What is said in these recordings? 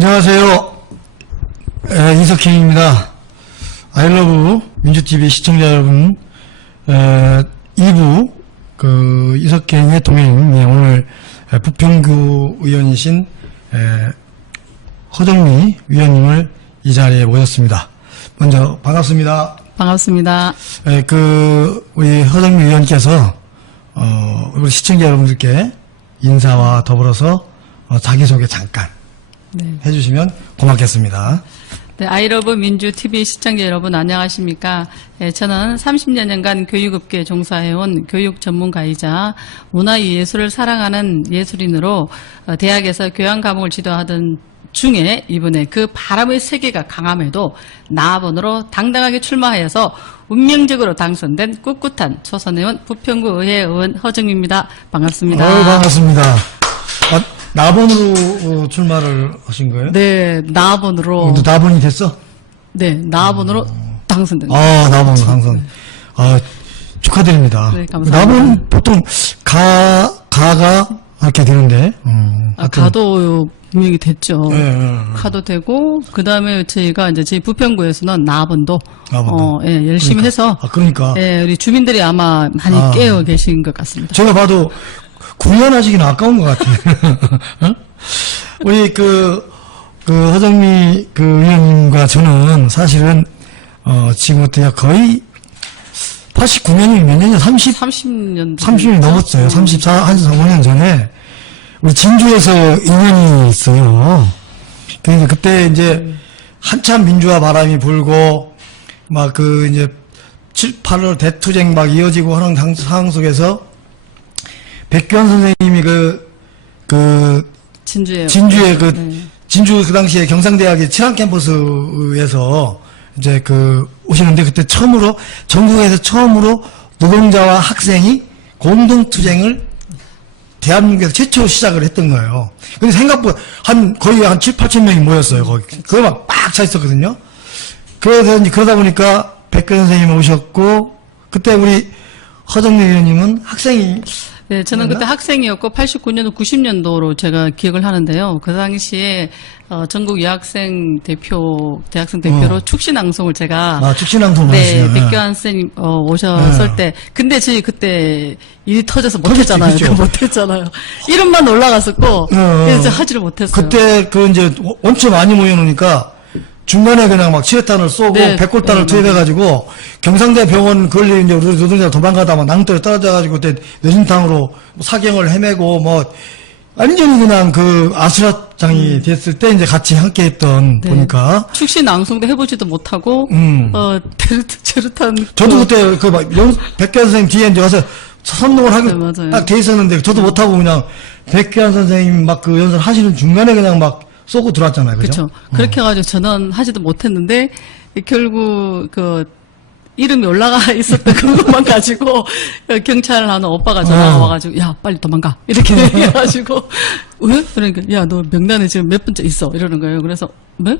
안녕하세요. 이석행입니다. 아이러브 민주TV 시청자 여러분, 2부 이석행의 동행, 오늘 부평구 의원이신 허정미 위원님을 이 자리에 모셨습니다. 먼저 반갑습니다. 반갑습니다. 우리 허정미 위원께서 우리 시청자 여러분들께 인사와 더불어서 자기소개 잠깐 해주시면 고맙겠습니다. 네, 아이러브 민주TV 시청자 여러분 안녕하십니까? 네, 저는 30여 년간 교육업계에 종사해온 교육 전문가이자 문화예술을 사랑하는 예술인으로 대학에서 교양 과목을 지도하던 중에 이번에 그 바람의 세계가 강함에도 나번으로 당당하게 출마하여서 운명적으로 당선된 꿋꿋한 초선의원 부평구 의회 의원 허정미입니다. 반갑습니다. 반갑습니다. 나번으로 출마를 하신 거예요? 네, 나번으로. 나번이 됐어? 네, 나번으로 당선된. 나번으로 당선. 축하드립니다. 네, 감사합니다. 나번 보통 가가 이렇게 되는데. 가도 분명히 됐죠. 네. 가도 되고, 그 다음에 저희가 이제 저희 부평구에서는 나번도. 열심히 그러니까. 해서. 그러니까. 우리 주민들이 아마 많이 깨어 계신 것 같습니다. 제가 봐도 구현하시기는 아까운 것 같아요. 우리 허정미 의원님과 저는 사실은, 지금부터 거의 89년이 몇 년이요? 30년 넘었어요. 35년 전에 우리 진주에서 인연이 있어요. 그러니까 그때 이제 한참 민주화 바람이 불고 막 이제 7, 8월 대투쟁 막 이어지고 하는 상황 속에서 백규환 선생님이 진주에 진주 그 당시에 경상대학의 칠안 캠퍼스에서 이제 오시는데 그때 전국에서 처음으로 노동자와 학생이 공동투쟁을 대한민국에서 최초 시작을 했던 거예요. 근데 생각보다 거의 한 7, 8천 명이 모였어요. 거기. 그거 막 차 있었거든요. 그래서 이제 그러다 보니까 백규환 선생님 오셨고, 그때 우리 허정미 의원님은 학생이 네, 저는 그때 학생이었고 89년도 90년도로 제가 기억을 하는데요. 그 당시에 전국 여학생 대학생 대표로 축신낭송을 제가 축신낭송 네, 백규환 선생님 오셨을 때 근데 저희 그때 일이 터져서 못했잖아요. 못했잖아요. 이름만 올라갔었고 그래서 하지를 못했어요. 그때 이제 원체 많이 모여놓으니까 중간에 그냥 막 치레탄을 쏘고 백골단을 투입해가지고 경상대 병원 걸리 이제 우리 노동자 도망가다 막 낭떠에 떨어져가지고 그때 뇌진탕으로 사경을 헤매고 완전히 그냥 아수라장이 됐을 때 이제 같이 함께했던 보니까 축신 낭송도 해보지도 못하고 체르탄 저도 그때 백규환 선생님 뒤에 이제 와서 선동을 하기로 딱 돼 있었는데 저도 못하고 그냥 백규환 선생님 막 연설 하시는 중간에 그냥 막 쏘고 들어왔잖아요. 그죠? 그렇게 해가지고 저는 하지도 못했는데, 결국, 이름이 올라가 있었던 그것만 가지고, 경찰 하는 오빠가 전화가 와가지고, 야, 빨리 도망가. 이렇게 얘기해가지고, 왜? 그러니까, 야, 너 명단에 지금 몇 번째 있어. 이러는 거예요. 그래서, 네?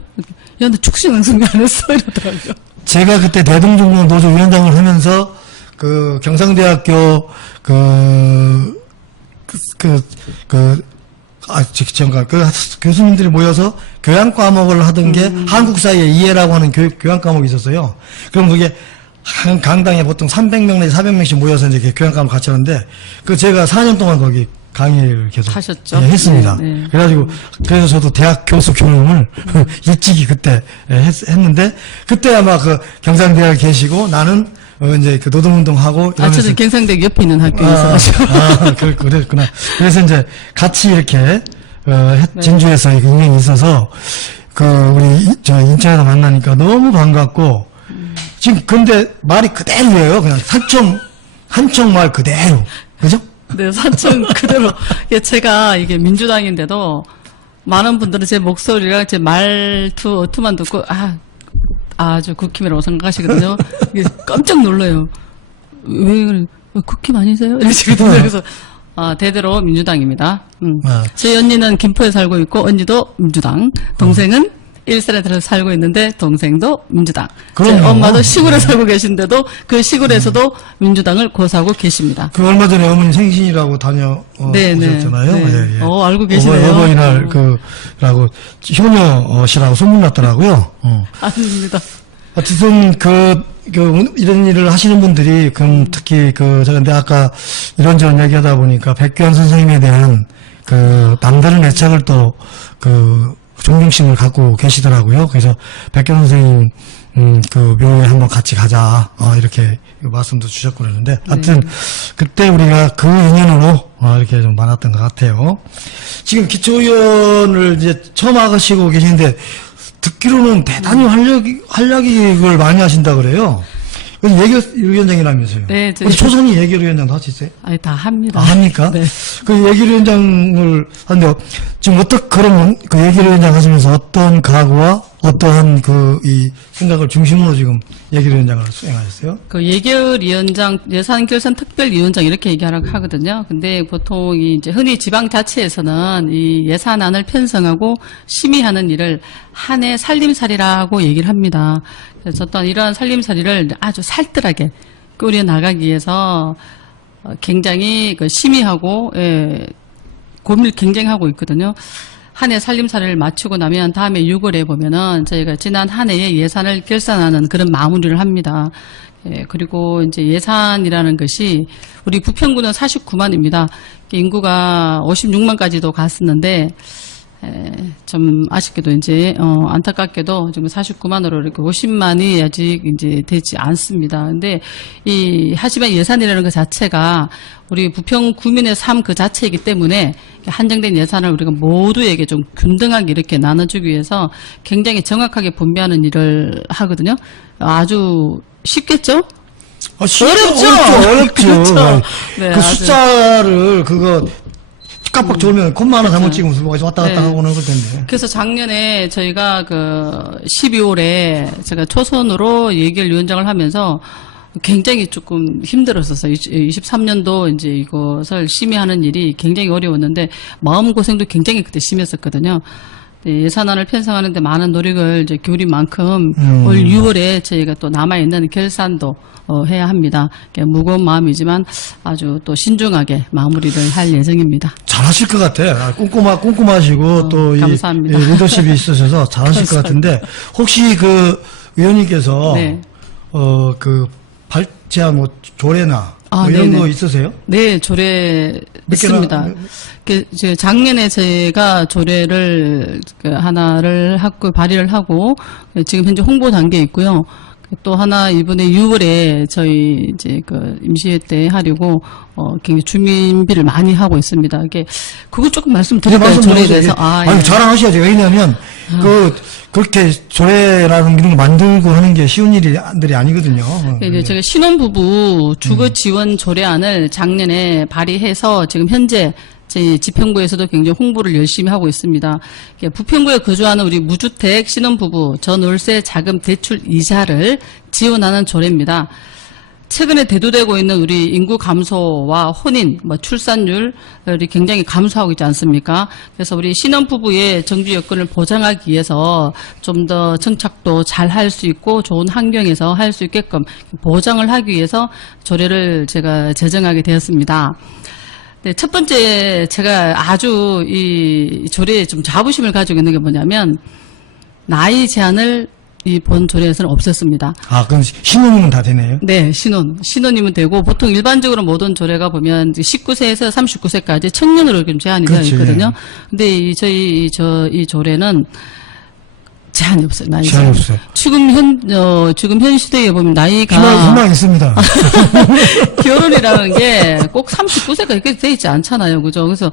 야, 너 축신낭송이 안 했어. 이러더라고요. 제가 그때 대동종로 노조 위원장을 하면서, 경상대학교, 교수님들이 모여서 교양 과목을 하던 게 한국사의 이해라고 하는 교양 과목이 있었어요. 그럼 그게 한 강당에 보통 300명 내지 400명씩 모여서 이제 교양 과목을 같이 하는데, 제가 4년 동안 거기 강의를 계속 하셨죠? 했습니다. 그래서 저도 대학 교수 경험을 일찍이 그때 했는데, 그때 아마 경상대학에 계시고 나는 이제 노동운동하고. 저는 경상대 옆에 있는 학교에 있어가지고. 그랬구나. 그래서 이제 같이 이렇게, 진주에서 인연이 있어서, 우리, 인천에서 만나니까 너무 반갑고, 지금 근데 말이 그대로예요. 그냥 한청 말 그대로. 그죠? 네, 산청 그대로. 제가 이게 민주당인데도 많은 분들은 제 목소리랑 제 어투만 듣고, 아주 국힘이라고 생각하시거든요. 깜짝 놀라요. 왜 그래? 국힘 아니세요? 이러시거든요. 그래서 대대로 민주당입니다. 저희 언니는 김포에 살고 있고 언니도 민주당, 동생은 일산에 들어서 살고 있는데 동생도 민주당. 그럼요. 제 엄마도 시골에 살고 계신데도 그 시골에서도 민주당을 고수하고 계시니다. 그 얼마 전에 어머니 생신이라고 다녀오셨잖아요. 네. 예, 예. 알고 계시네요. 어버이날 라고 효녀시라고 소문났더라고요. 아닙니다. 어쨌든 이런 일을 하시는 분들이 특히 제가 근데 아까 이런저런 얘기하다 보니까 백규환 선생님에 대한 남다른 애착을 또 존경심을 갖고 계시더라고요. 그래서 백규환 선생님 묘에 한번 같이 가자 이렇게 말씀도 주셨고 그러는데 하여튼 그때 우리가 그 인연으로 이렇게 좀 많았던 것 같아요. 지금 기초의원을 이제 처음 하시고 계시는데 듣기로는 대단히 활약을 많이 하신다 그래요. 그래서 예결위원장이라면서요. 네, 우리 초선이 예결위원장도 할 수 있어요? 아니, 다 합니다. 합니까? 네. 그 예결위원장을 하는데 지금 그러면 그 예결위원장 하시면서 어떤 각오와 어떠한 이 생각을 중심으로 지금 예결위원장을 수행하셨어요? 그 예결위원장, 예산결산특별위원장 이렇게 하거든요. 근데 보통 이제 흔히 지방자치에서는 이 예산안을 편성하고 심의하는 일을 한 해 살림살이라고 얘기를 합니다. 그래서 어떤 이러한 살림살이를 아주 살뜰하게 꾸려 나가기 위해서 굉장히 심의하고 고민을 굉장히 하고 있거든요. 한 해 살림살이를 마치고 나면 다음에 6월에 보면은 저희가 지난 한 해의 예산을 결산하는 그런 마무리를 합니다. 그리고 이제 예산이라는 것이 우리 부평구는 49만입니다. 인구가 56만까지도 갔었는데 좀 아쉽게도 이제 안타깝게도 지금 49만으로 이렇게 50만이 아직 이제 되지 않습니다. 근데 하지만 예산이라는 것 자체가 우리 부평 구민의 삶 그 자체이기 때문에 한정된 예산을 우리가 모두에게 좀 균등하게 이렇게 나눠주기 위해서 굉장히 정확하게 분배하는 일을 하거든요. 아주 쉽겠죠? 어렵죠. 그렇죠. 네, 그 숫자를 깜빡 졸면 콤마 하나 잘못 찍으면 왔다 갔다 네. 하고 그럴 텐데. 그래서 작년에 저희가 12월에 제가 초선으로 예결위원장을 하면서 굉장히 조금 힘들었었어요. 23년도 이제 이것을 심의하는 일이 굉장히 어려웠는데 마음고생도 굉장히 그때 심했었거든요. 예산안을 편성하는데 많은 노력을 이제 기울인 만큼 올 6월에 저희가 또 남아있는 결산도 해야 합니다. 무거운 마음이지만 아주 또 신중하게 마무리를 할 예정입니다. 잘하실 것 같아. 꼼꼼하시고 또 감사합니다. 리더십이 있으셔서 잘하실 것 같은데 혹시 의원님께서 네. 발제한 조례나 이런 네네. 거 있으세요? 네, 조례 있습니다. 작년에 제가 조례를 하나를 발의를 하고 지금 현재 홍보 단계에 있고요. 또 하나 이번에 6월에 저희 이제 임시회 때 하려고 굉장히 준비를 많이 하고 있습니다. 그거 조금 말씀드릴까요? 조례에 대해서. 아니 자랑하셔야죠. 왜냐하면 그렇게 조례라는 이런 거 만들고 하는 게 쉬운 일들이 아니거든요. 이제 제가 신혼부부 주거 지원 조례안을 작년에 발의해서 지금 현재 제 지평구에서도 굉장히 홍보를 열심히 하고 있습니다. 부평구에 거주하는 우리 무주택 신혼부부 전월세 자금 대출 이자를 지원하는 조례입니다. 최근에 대두되고 있는 우리 인구 감소와 혼인, 출산율이 굉장히 감소하고 있지 않습니까? 그래서 우리 신혼부부의 정규 여건을 보장하기 위해서 좀 더 정착도 잘 할 수 있고 좋은 환경에서 할 수 있게끔 보장을 하기 위해서 조례를 제가 제정하게 되었습니다. 네, 첫 번째 제가 아주 이 조례에 좀 자부심을 가지고 있는 게 뭐냐면 나이 제한을 이 본 조례에서는 없앴습니다. 그럼 신혼이면 다 되네요? 네, 신혼이면 되고 보통 일반적으로 모든 조례가 보면 19세에서 39세까지 청년으로 좀 제한이 되어 있거든요. 근데 이 조례는 제한이 없어요. 나이 제한이 없어요. 지금 현 시대에 보면 나이가 희망 있습니다. 결혼이라는 게 꼭 39세가 이렇게 돼 있지 않잖아요. 그죠? 그래서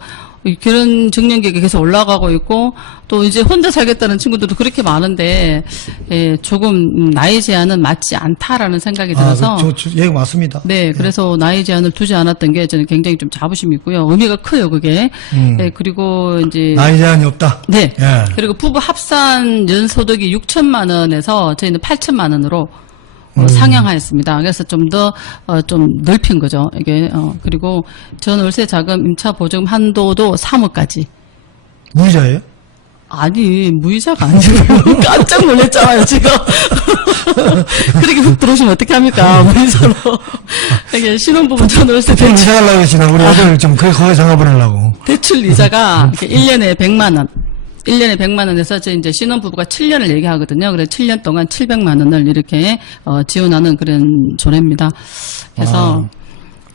결혼 적령기가 계속 올라가고 있고 또 이제 혼자 살겠다는 친구들도 그렇게 많은데 조금 나이 제한은 맞지 않다라는 생각이 들어서 예, 맞습니다. 네, 그래서 나이 제한을 두지 않았던 게 저는 굉장히 좀 자부심이 있고요. 의미가 커요, 그게. 네, 그리고 이제 나이 제한이 없다. 네. 예. 그리고 부부 합산 연소득이 6천만 원에서 저희는 8천만 원으로 상향하였습니다. 그래서 좀 더 좀 넓힌 거죠. 이게 그리고 전 월세 자금 임차 보증 한도도 3억까지. 무이자예요? 아니, 무이자가 아니고 깜짝 놀랐잖아요, 지금. 그렇게 훅 들어오시면 어떻게 합니까, 무이자로. 이게 신혼부부 전월세 돈 대출, 이사 가려고 했지나 우리 아들 좀 거기 전화 보내려고. 대출 이자가 이렇게 1년에 100만 원. 1년에 100만 원에서 이제 신혼부부가 7년을 얘기하거든요. 그래서 7년 동안 700만 원을 이렇게 지원하는 그런 조례입니다. 그래서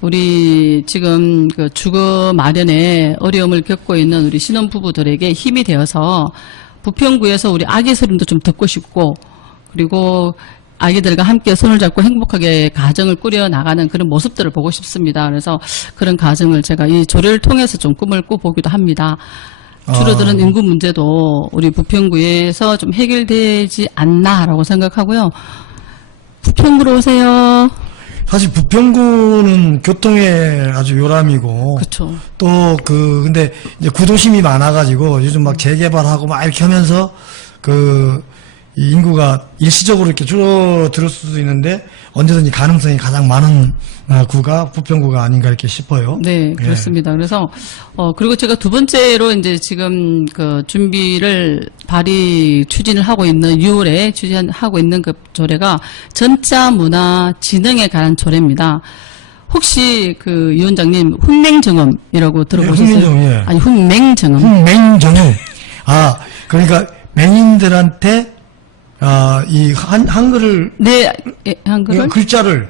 우리 지금 그 주거 마련에 어려움을 겪고 있는 우리 신혼부부들에게 힘이 되어서 부평구에서 우리 아기 서림도 좀 듣고 싶고, 그리고 아기들과 함께 손을 잡고 행복하게 가정을 꾸려 나가는 그런 모습들을 보고 싶습니다. 그래서 그런 가정을 제가 이 조례를 통해서 좀 꿈을 꿔보기도 합니다. 줄어드는 인구 문제도 우리 부평구에서 좀 해결되지 않나라고 생각하고요. 부평구로 오세요. 사실 부평구는 교통에 아주 요람이고. 그렇죠. 또 근데 이제 구도심이 많아가지고 요즘 막 재개발하고 막 이렇게 하면서 이 인구가 일시적으로 이렇게 줄어들 수도 있는데 언제든지 가능성이 가장 많은 구가 부평구가 아닌가 이렇게 싶어요. 네, 그렇습니다. 그래서 그리고 제가 두 번째로 이제 지금 그 준비를 추진을 하고 있는 6월에 추진하고 있는 그 조례가 전자 문화 진흥에 관한 조례입니다. 혹시 그 위원장님 훈맹정음이라고 들어보셨어요? 훈맹정음, 예. 아니 훈맹정음. 훈맹정음. 그러니까 맹인들한테 이 한글을 네, 한글을 글자를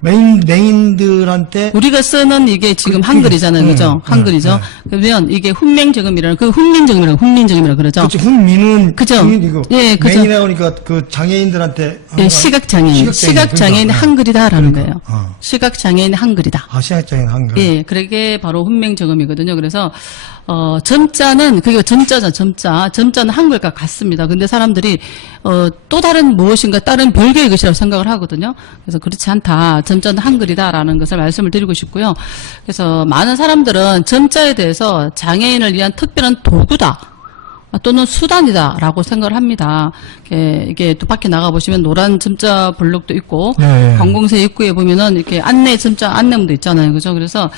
맹인들한테 우리가 쓰는 이게 지금 한글이잖아요, 그죠? 한글이죠. 그러면 이게 훈맹정음이라는 훈민정음이라고 그러죠. 그렇죠. 훈민은 그죠? 훈민이고 예, 그죠. 맹인이라고 하니까 그 장애인들한테 예, 시각장애인 그러니까. 한글이다라는 거예요. 어. 시각장애인 한글이다. 시각장애인 한글. 예, 그게 바로 훈맹정음이거든요. 그래서 점자는 그게 점자는 한글과 같습니다. 근데 사람들이 또 다른 무엇인가 다른 별개의 것이라고 생각을 하거든요. 그래서 그렇지 않다. 점자는 한글이다라는 것을 말씀을 드리고 싶고요. 그래서 많은 사람들은 점자에 대해서 장애인을 위한 특별한 도구다. 또는 수단이다라고 생각을 합니다. 이게 또 밖에 나가보시면 노란 점자 블록도 있고, 네. 관공서 입구에 보면은 이렇게 점자 안내문도 있잖아요. 그죠? 그래서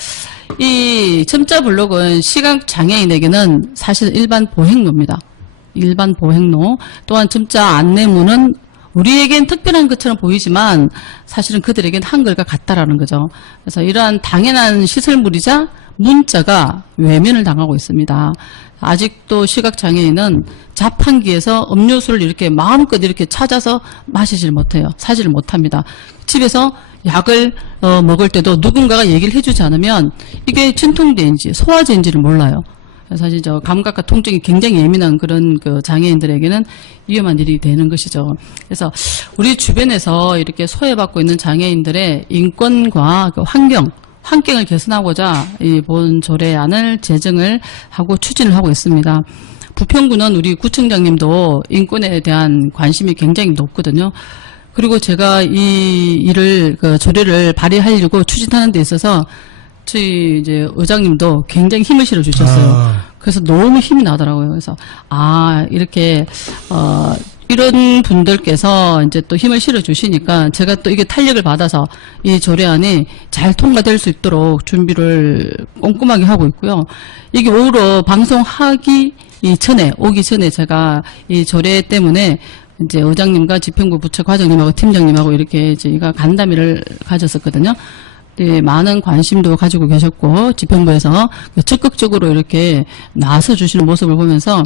이 점자 블록은 시각장애인에게는 사실 일반 보행로입니다. 일반 보행로. 또한 점자 안내문은 우리에겐 특별한 것처럼 보이지만 사실은 그들에겐 한글과 같다라는 거죠. 그래서 이러한 당연한 시설물이자 문자가 외면을 당하고 있습니다. 아직도 시각장애인은 자판기에서 음료수를 이렇게 마음껏 이렇게 찾아서 마시질 못해요. 사지를 못합니다. 집에서 약을 먹을 때도 누군가가 얘기를 해주지 않으면 이게 진통제인지 소화제인지를 몰라요. 사실 감각과 통증이 굉장히 예민한 그런 그 장애인들에게는 위험한 일이 되는 것이죠. 그래서 우리 주변에서 이렇게 소외받고 있는 장애인들의 인권과 그 환경을 개선하고자 이 본 조례안을 제정을 하고 추진을 하고 있습니다. 부평구는 우리 구청장님도 인권에 대한 관심이 굉장히 높거든요. 그리고 제가 이 조례를 발의하려고 추진하는 데 있어서 저희 이제 의장님도 굉장히 힘을 실어 주셨어요. 그래서 너무 힘이 나더라고요. 그래서 이렇게 이런 분들께서 이제 또 힘을 실어 주시니까 제가 또 이게 탄력을 받아서 이 조례안이 잘 통과될 수 있도록 준비를 꼼꼼하게 하고 있고요. 이게 오히려 방송하기 오기 전에 제가 이 조례 때문에 이제 의장님과 지평구 부처 과장님하고 팀장님하고 이렇게 저희가 간담회를 가졌었거든요. 네, 많은 관심도 가지고 계셨고 지평부에서 적극적으로 이렇게 나서 주시는 모습을 보면서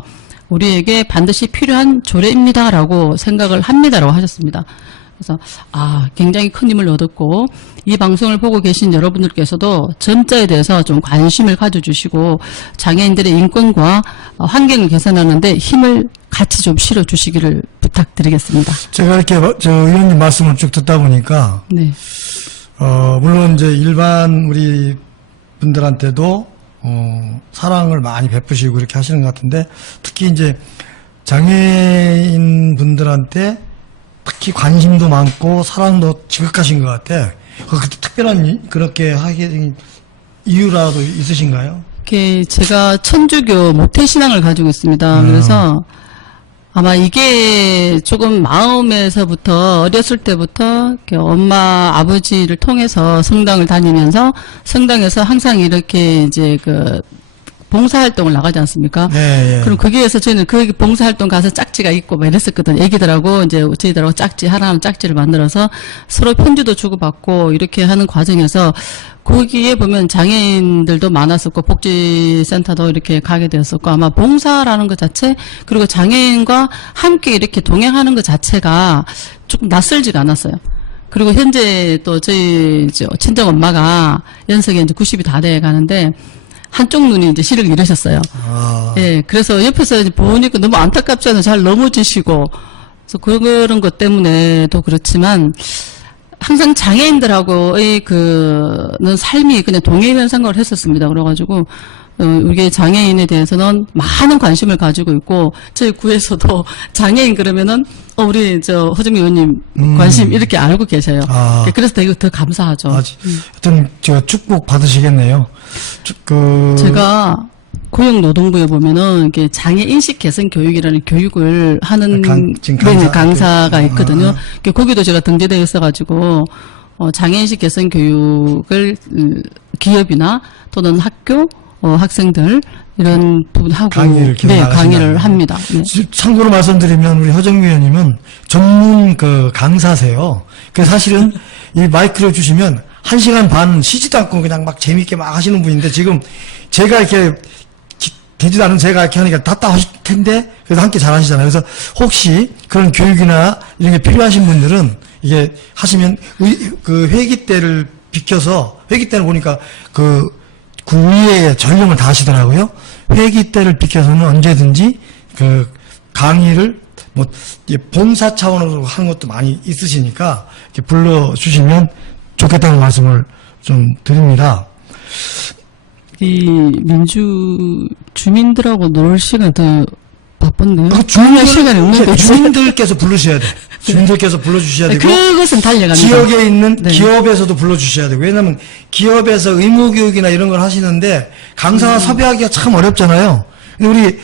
우리에게 반드시 필요한 조례입니다라고 생각을 합니다라고 하셨습니다. 그래서 굉장히 큰 힘을 얻었고 이 방송을 보고 계신 여러분들께서도 점자에 대해서 좀 관심을 가져주시고 장애인들의 인권과 환경을 개선하는 데 힘을 같이 좀 실어주시기를 부탁드리겠습니다. 제가 이렇게 의원님 말씀을 쭉 듣다 보니까 네. 물론 이제 일반 우리 분들한테도 사랑을 많이 베푸시고 이렇게 하시는 것 같은데 특히 이제 장애인 분들한테 특히 관심도 많고 사랑도 지극하신 것 같아. 특별한 그렇게 하게 된 이유라도 있으신가요? 제가 천주교 모태신앙을 가지고 있습니다. 그래서 아마 이게 조금 마음에서부터 어렸을 때부터 이렇게 엄마 아버지를 통해서 성당을 다니면서 성당에서 항상 이렇게 이제 봉사활동을 나가지 않습니까? 네, 예. 그럼 거기에서 저희는 그 봉사활동 가서 짝지가 있고 막 이랬었거든요. 애기들하고 이제 저희들하고 짝지, 하나하나 짝지를 만들어서 서로 편지도 주고받고 이렇게 하는 과정에서 거기에 보면 장애인들도 많았었고 복지센터도 이렇게 가게 되었었고 아마 봉사라는 것 자체 그리고 장애인과 함께 이렇게 동행하는 것 자체가 조금 낯설지가 않았어요. 그리고 현재 또 저희 친정 엄마가 연세가 이제 90이 다 돼 가는데 한쪽 눈이 이제 시력을 잃으셨어요. 아. 예, 그래서 옆에서 이제 보니까 너무 안타깝잖아요. 잘 넘어지시고. 그래서 그런 것 때문에도 그렇지만, 항상 장애인들하고의 그는 삶이 그냥 동일한 생각을 했었습니다. 그래가지고, 우리 장애인에 대해서는 많은 관심을 가지고 있고, 저희 구에서도 장애인 그러면은, 우리 허정미 의원님 관심 이렇게 알고 계셔요. 아. 그래서 되게 더 감사하죠. 하여튼, 축복 받으시겠네요. 제가 고용노동부에 보면은 이게 장애인식 개선 교육이라는 교육을 하는 지금 강사가 있거든요. 거기도 제가 등재되어 있어가지고 장애인식 개선 교육을 나또는 학교 학생들 이런 부분하고 강의를 계속 네, 나가신다는 강의를 합니다. 네. 참고로 말씀드리면 우리 허정미 의원님은 전문 강사세요. 그 사실은 이 마이크를 주시면 1시간 반 쉬지도 않고 그냥 막 재밌게 막 하시는 분인데 지금 제가 이렇게 되지도 않은 제가 이렇게 하니까 답답하실 텐데 그래서 함께 잘 하시잖아요. 그래서 혹시 그런 교육이나 이런 게 필요하신 분들은 이게 하시면 그 회기 때를 비켜서 회기 때는 보니까 구의회에 전념을 다 하시더라고요. 회기 때를 비켜서는 언제든지 강의를 봉사 차원으로 하는 것도 많이 있으시니까 이렇게 불러주시면 좋겠다는 말씀을 좀 드립니다. 이 주민들하고 놀 시간이 더 바쁜데요. 시간이 없는데 주민들께서 부르셔야 돼. 주민들께서 불러주셔야 되고 그것은 달려갑니다. 지역에 있는 네. 기업에서도 불러주셔야 되고 왜냐하면 기업에서 의무교육이나 이런 걸 하시는데 강사 섭외하기가 참 어렵잖아요. 근데 우리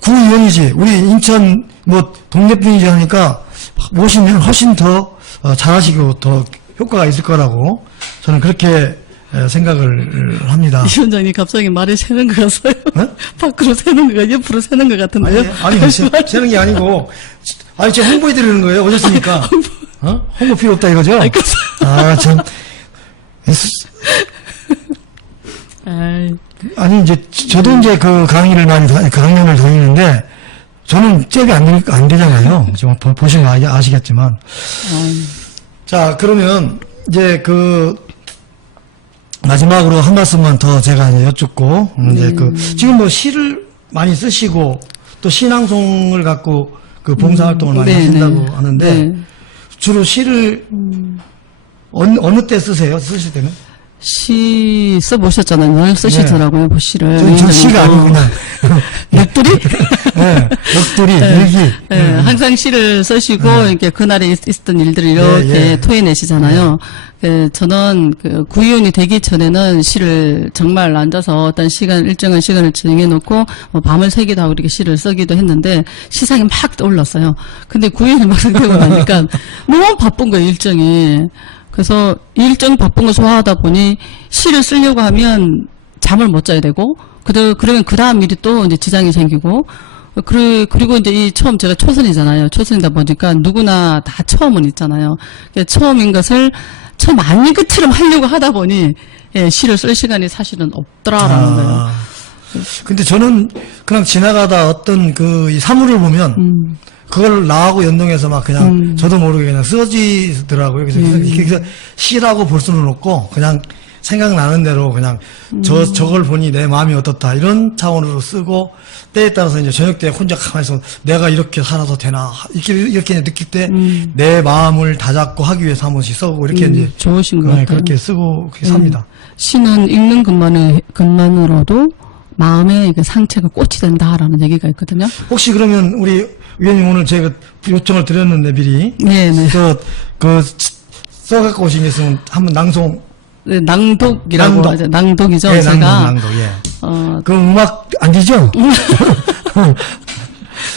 구의원이지 우리 인천 동네분이지 하니까 모시면 훨씬 더 잘하시고 더 효과가 있을 거라고 저는 그렇게 생각을 합니다. 이 위원장님 갑자기 말이 새는 것 같아요. 네? 밖으로 새는 거가 옆으로 새는 것 같은데요. 아니 새는 게 아니고 제가 홍보해 드리는 거예요. 오셨으니까 홍보 필요 없다 이거죠? 참. 아니 이제 저도 이제 강의를 강연을 다니는데 저는 잽이 안 되잖아요. 지금 보시면 아시겠지만. 자 그러면 이제 마지막으로 한 말씀만 더 제가 이제 여쭙고 이제 지금 시를 많이 쓰시고 또 시낭송을 갖고 봉사활동을 많이 하신다고 하는데 네. 주로 시를 어느 때 쓰세요? 쓰실 때는? 시 써보셨잖아요. 늘 쓰시더라고요. 그 시를. 저 시가 아니고 그냥 넋두리? 네, 넋두리, 일기. 네, 항상 시를 쓰시고 이렇게 그날에 있었던 일들을 이렇게 토해내시잖아요. 저는 구의원이 되기 전에는 시를 정말 앉아서 어떤 일정한 시간을 정해놓고 밤을 새기도 하고 이렇게 시를 쓰기도 했는데 시상이 막 떠올랐어요. 근데 구의원이 막상 되고 나니까 너무 바쁜 거예요, 일정이. 그래서 일정 바쁜 거 소화하다 보니 시를 쓰려고 하면 잠을 못 자야 되고 그러면 그 다음 일이 또 이제 지장이 생기고 그리고 이제 처음 제가 초선이잖아요. 초선이다 보니까 누구나 다 처음은 있잖아요. 처음인 것을 처음 아닌 것처럼 하려고 하다 보니 시를 쓸 시간이 사실은 없더라라는 거예요. 근데 저는 그냥 지나가다 어떤 이 사물을 보면 그걸 나하고 연동해서 막 그냥 저도 모르게 그냥 쓰러지더라고요. 그래서 시라고 볼 수는 없고 그냥 생각나는 대로 그냥 저걸 보니 내 마음이 어떻다 이런 차원으로 쓰고 때에 따라서 이제 저녁 때 혼자 가만히 있어 내가 이렇게 살아도 되나 이렇게 느낄 때 내 마음을 다잡고 하기 위해서 한 번씩 써보고 이렇게 이제 좋으신 것 같아요. 그렇게 쓰고 그렇게 삽니다. 시는 읽는 것만으로도 마음의 상처가 꽃이 된다라는 얘기가 있거든요. 혹시 그러면 우리 위원님 오늘 제가 요청을 드렸는데 미리 네네. 써갖고 오신 게 있으면 한번 낭송. 네, 낭독이라고 하죠. 낭독이죠. 네, 제가 낭독, 예. 그럼 음악 안 되죠?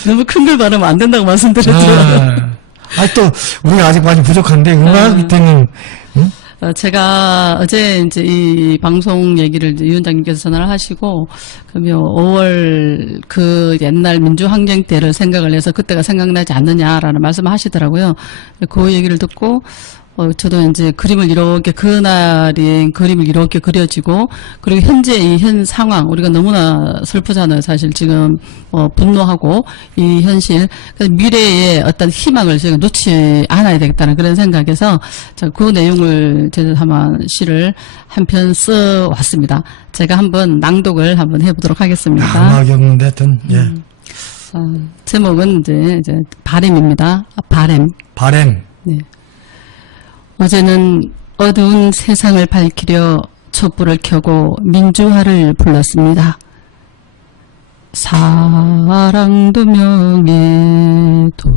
너무 큰 걸 바르면 안 된다고 말씀드렸죠. 또 우리가 아직 많이 부족한데 음악 때는 제가 어제 이제 이 방송 얘기를 이제 위원장님께서 전화를 하시고, 그러면 5월 그 옛날 민주항쟁 때를 생각을 해서 그때가 생각나지 않느냐라는 말씀을 하시더라고요. 그 얘기를 듣고, 저도 이제 그림을 이렇게, 그날이 그림을 이렇게 그려지고, 그리고 현재 이 현 상황, 우리가 너무나 슬프잖아요. 사실 지금, 분노하고, 이 현실, 그래서 미래의 어떤 희망을 제가 놓지 않아야 되겠다는 그런 생각에서, 그 내용을 제가 한번 시를 한 편 써 왔습니다. 제가 한번 낭독을 한번 해보도록 하겠습니다. 음악이 없는데 하여튼, 예. 제목은 이제 바램입니다. 바램. 바램. 네. 어제는 어두운 세상을 밝히려 촛불을 켜고 민주화를 불렀습니다. 사랑도 명예도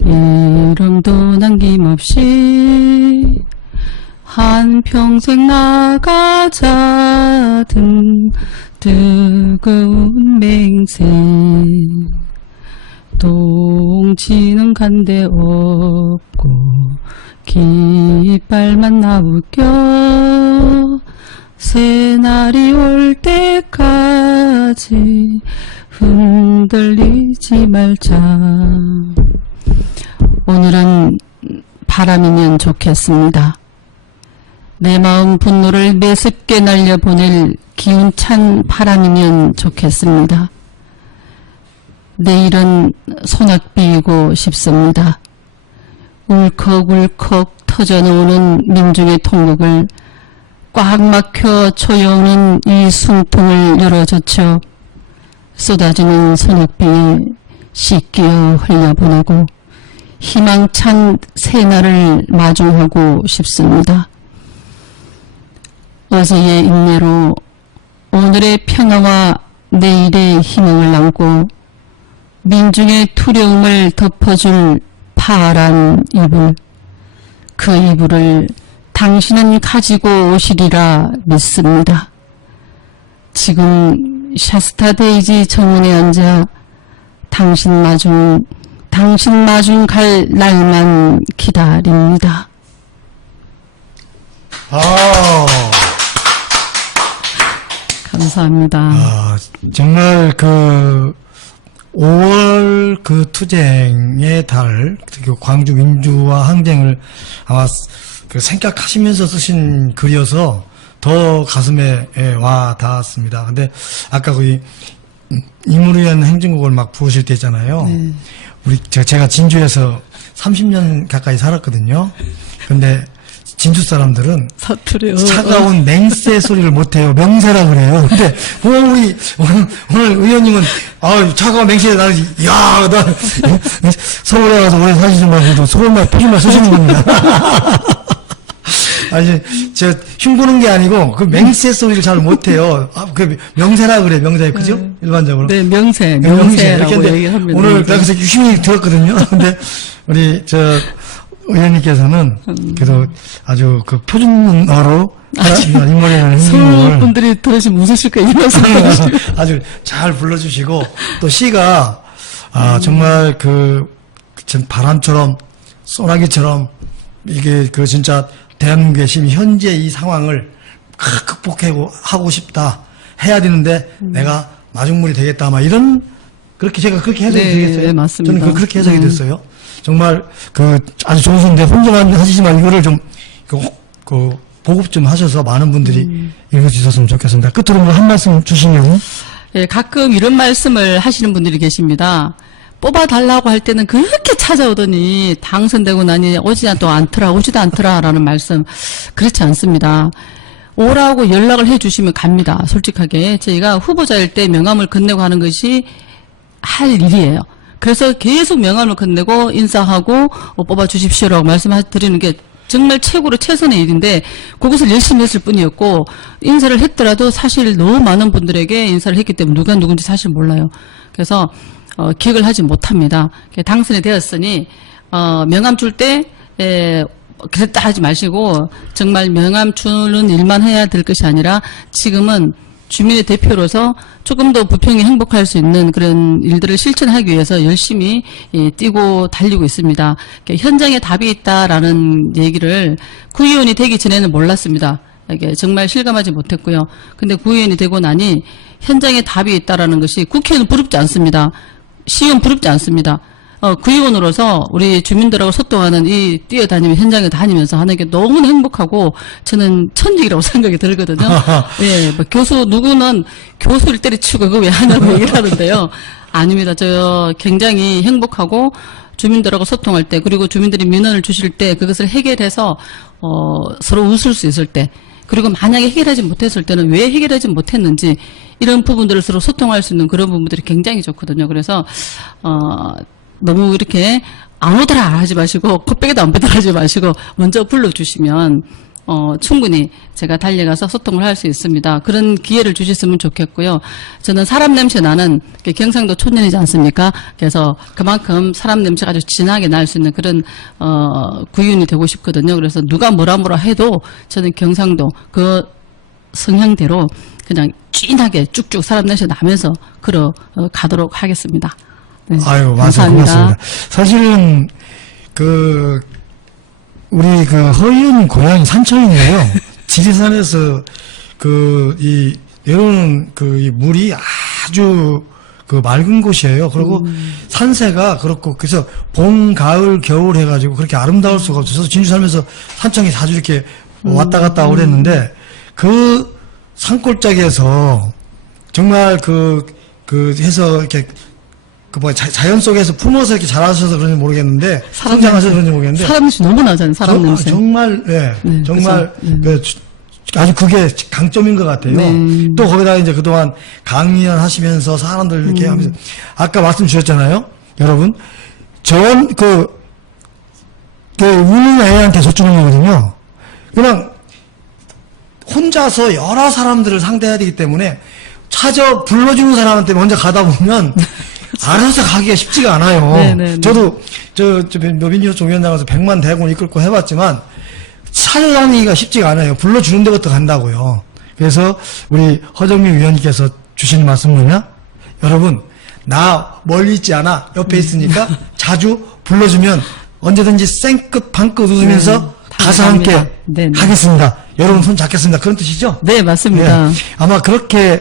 이름도 남김없이 한평생 나가자 등 뜨거운 맹세 동치는 간데 없고 깃발만 나웃겨 새날이 올 때까지 흔들리지 말자. 오늘은 바람이면 좋겠습니다. 내 마음 분노를 매섭게 날려보낼 기운찬 바람이면 좋겠습니다. 내일은 소낙비이고 싶습니다. 울컥울컥 터져나오는 민중의 통곡을 꽉 막혀 조여오는 이 숨통을 열어젖혀 쏟아지는 소낙비에 씻겨 흘려보내고 희망찬 새날을 마중하고 싶습니다. 어제의 인내로 오늘의 평화와 내일의 희망을 안고 민중의 두려움을 덮어줄 파란 이불, 그 이불을 당신은 가지고 오시리라 믿습니다. 지금 샤스타 데이지 정원에 앉아 당신 마중 갈 날만 기다립니다. 감사합니다. 정말 5월 그 투쟁의 달, 그 광주 민주화 항쟁을 아마 생각하시면서 쓰신 글이어서 더 가슴에 와 닿았습니다. 근데 아까 임무를 위한 행진곡을 막 부르실 때 있잖아요. 제가 진주에서 30년 가까이 살았거든요. 근데 진주 사람들은 사투리요. 차가운 맹세 소리를 못해요. 명세라 그래요. 근데 오늘 의원님은 차가운 맹세 나는 나 서울에 가서 오래 사시지만 그래도 서울말 표준말 쓰시는 겁니다. 아니 제가 흉보는 게 아니고 그 맹세 소리를 잘 못해요. 그 명세라 그래 명세 그죠? 일반적으로. 네 명세라고 이렇게 얘기합니다. 오늘 그래서 유심히 들었거든요. 근데 우리 의원님께서는 그래도 아주 그 표준어로 인물이라는 서울 분들이 들으시면 웃으실 거예요. 아주 잘 불러주시고 또 시가 정말 바람처럼 소나기처럼 이게 진짜 대한민국의 지금 현재 이 상황을 극복하고 싶다 해야 되는데 내가 마중물이 되겠다 막 이런 제가 그렇게 해석이 되겠어요. 네, 맞습니다. 저는 그렇게 해석이 됐어요. 정말 아주 좋으신데 혼자만 하시지만 이거를 좀 보급 좀 하셔서 많은 분들이 읽어주셨으면 좋겠습니다. 끝으로 한 말씀 주시면. 예, 가끔 이런 말씀을 하시는 분들이 계십니다. 뽑아달라고 할 때는 그렇게 찾아오더니 당선되고 나니 오지도 않더라라는 말씀. 그렇지 않습니다. 오라고 연락을 해주시면 갑니다. 솔직하게. 저희가 후보자일 때 명함을 건네고 하는 것이 할 일이에요. 그래서 계속 명함을 건네고 인사하고 뽑아주십시오라고 말씀드리는 게 정말 최고로 최선의 일인데 그것을 열심히 했을 뿐이었고 인사를 했더라도 사실 너무 많은 분들에게 인사를 했기 때문에 누가 누군지 사실 몰라요. 그래서 기억을 하지 못합니다. 당선이 되었으니 명함 줄 때 그랬다 하지 마시고 정말 명함 주는 일만 해야 될 것이 아니라 지금은 주민의 대표로서 조금 더 부평이 행복할 수 있는 그런 일들을 실천하기 위해서 열심히 뛰고 달리고 있습니다. 현장에 답이 있다라는 얘기를 구의원이 되기 전에는 몰랐습니다. 이게 정말 실감하지 못했고요. 근데 구의원이 되고 나니 현장에 답이 있다라는 것이 국회의원 부럽지 않습니다. 시의원 부럽지 않습니다. 구의원으로서 우리 주민들하고 소통하는 이 뛰어다니면 현장에 다니면서 하는 게 너무나 행복하고 저는 천직이라고 생각이 들거든요. 예, 뭐 교수 누구는 교수를 때려치고 그거 왜 하냐고 얘기를 하는데요. 아닙니다. 저 굉장히 행복하고 주민들하고 소통할 때 그리고 주민들이 민원을 주실 때 그것을 해결해서 서로 웃을 수 있을 때 그리고 만약에 해결하지 못했을 때는 왜 해결하지 못했는지 이런 부분들을 서로 소통할 수 있는 그런 부분들이 굉장히 좋거든요. 그래서 너무 이렇게 안 오더라 하지 마시고 코빼기도 안 빼더라 하지 마시고 먼저 불러주시면 충분히 제가 달려가서 소통을 할 수 있습니다. 그런 기회를 주셨으면 좋겠고요. 저는 사람 냄새 나는 경상도 촌년이지 않습니까? 그래서 그만큼 사람 냄새가 아주 진하게 날 수 있는 그런 구의원이 되고 싶거든요. 그래서 누가 뭐라 해도 저는 경상도 그 성향대로 그냥 진하게 쭉쭉 사람 냄새 나면서 가도록 하겠습니다. 네, 아유, 맞아요. 감사합니다. 고맙습니다. 사실은, 우리 허의원 고향이 산청이에요. 지리산에서 내려오는 이 물이 아주 맑은 곳이에요. 그리고 산세가 그렇고, 그래서 봄, 가을, 겨울 해가지고 그렇게 아름다울 수가 없어서 진주 살면서 산청이 자주 이렇게 왔다 갔다 오랬는데, 그 산골짜기에서 정말 해서 이렇게 자연 속에서 품어서 이렇게 자라셔서 그런지 모르겠는데, 성장하셔서 그런지 모르겠는데. 사람 냄새 너무 나잖아요, 사람 냄새. 정말, 예. 네, 정말, 그렇죠. 아주 그게 강점인 것 같아요. 네. 또 거기다가 이제 그동안 강연 하시면서 사람들 이렇게 하면서, 아까 말씀 주셨잖아요. 여러분. 우는 애한테 젖주는 거거든요. 그냥, 혼자서 여러 사람들을 상대해야 되기 때문에, 불러주는 사람한테 먼저 가다 보면, 알아서 가기가 쉽지가 않아요. 네네네. 저도 민주노총 총위원장에서 100만 대군 이끌고 해봤지만 찾아다니기가 쉽지가 않아요. 불러주는 데부터 간다고요. 그래서 우리 허정민 위원님께서 주신 말씀 뭐냐? 여러분 나 멀리 있지 않아. 옆에 있으니까 자주 불러주면 언제든지 생끝 반끝 웃으면서 가서 함께 하겠습니다. 여러분 손 잡겠습니다. 그런 뜻이죠? 네, 맞습니다. 네. 아마 그렇게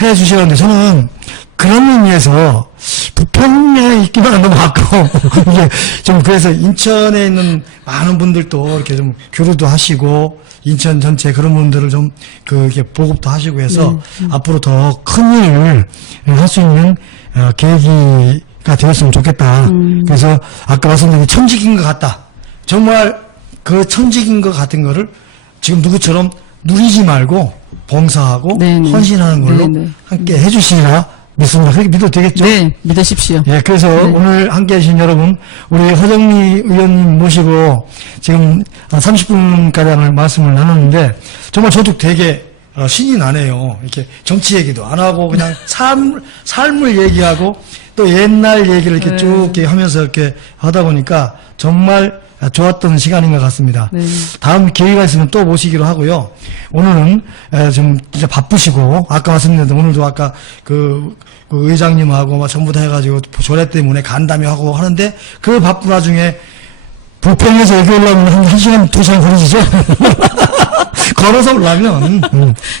해주셨는데 저는 그런 의미에서 부평에 있기만 너무 아까워. 이게 좀 그래서 인천에 있는 많은 분들도 이렇게 좀 교류도 하시고 인천 전체 그런 분들을 좀 이렇게 보급도 하시고 해서 앞으로 더 큰 일을 할 수 있는 계기가 되었으면 좋겠다. 그래서 아까 말씀드린 천직인 것 같다. 정말 그 천직인 것 같은 거를 지금 누구처럼 누리지 말고 봉사하고 네네. 헌신하는 걸로 네네. 함께 해주시리라 믿습니다. 그렇게 믿어도 되겠죠? 네, 믿으십시오. 예, 그래서 오늘 함께 해주신 여러분, 우리 허정미 의원님 모시고 지금 30분가량을 말씀을 나눴는데, 정말 저도 되게 신이 나네요. 이렇게 정치 얘기도 안 하고, 그냥 삶을 얘기하고, 또 옛날 얘기를 이렇게 쭉 이렇게 하면서 이렇게 하다 보니까 정말 좋았던 시간인 것 같습니다. 네. 다음 기회가 있으면 또 모시기로 하고요. 오늘은 좀 진짜 바쁘시고 아까 말씀드렸는데 오늘도 아까 그 의장님하고 막 전부 다 해가지고 조례 때문에 간담회 하고 하는데 그 바쁜 와중에 부평에서 여기 올라오면 한 1시간, 2시간 걸리시죠? 걸어서 올라면.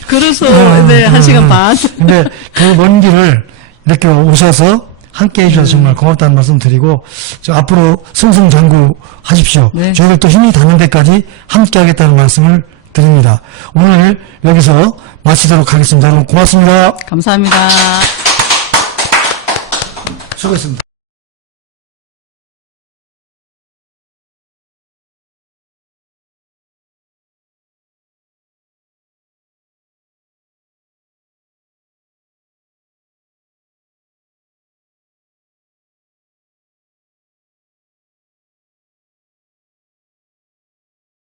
그래서, 네, 1시간 반. 근데 그 먼 길을 이렇게 오셔서 함께 해주셔서 정말 고맙다는 말씀 드리고, 앞으로 승승장구 하십시오. 네. 저희들 또 힘이 닿는 데까지 함께 하겠다는 말씀을 드립니다. 오늘 여기서 마치도록 하겠습니다. 여러분 고맙습니다. 감사합니다. 수고했습니다.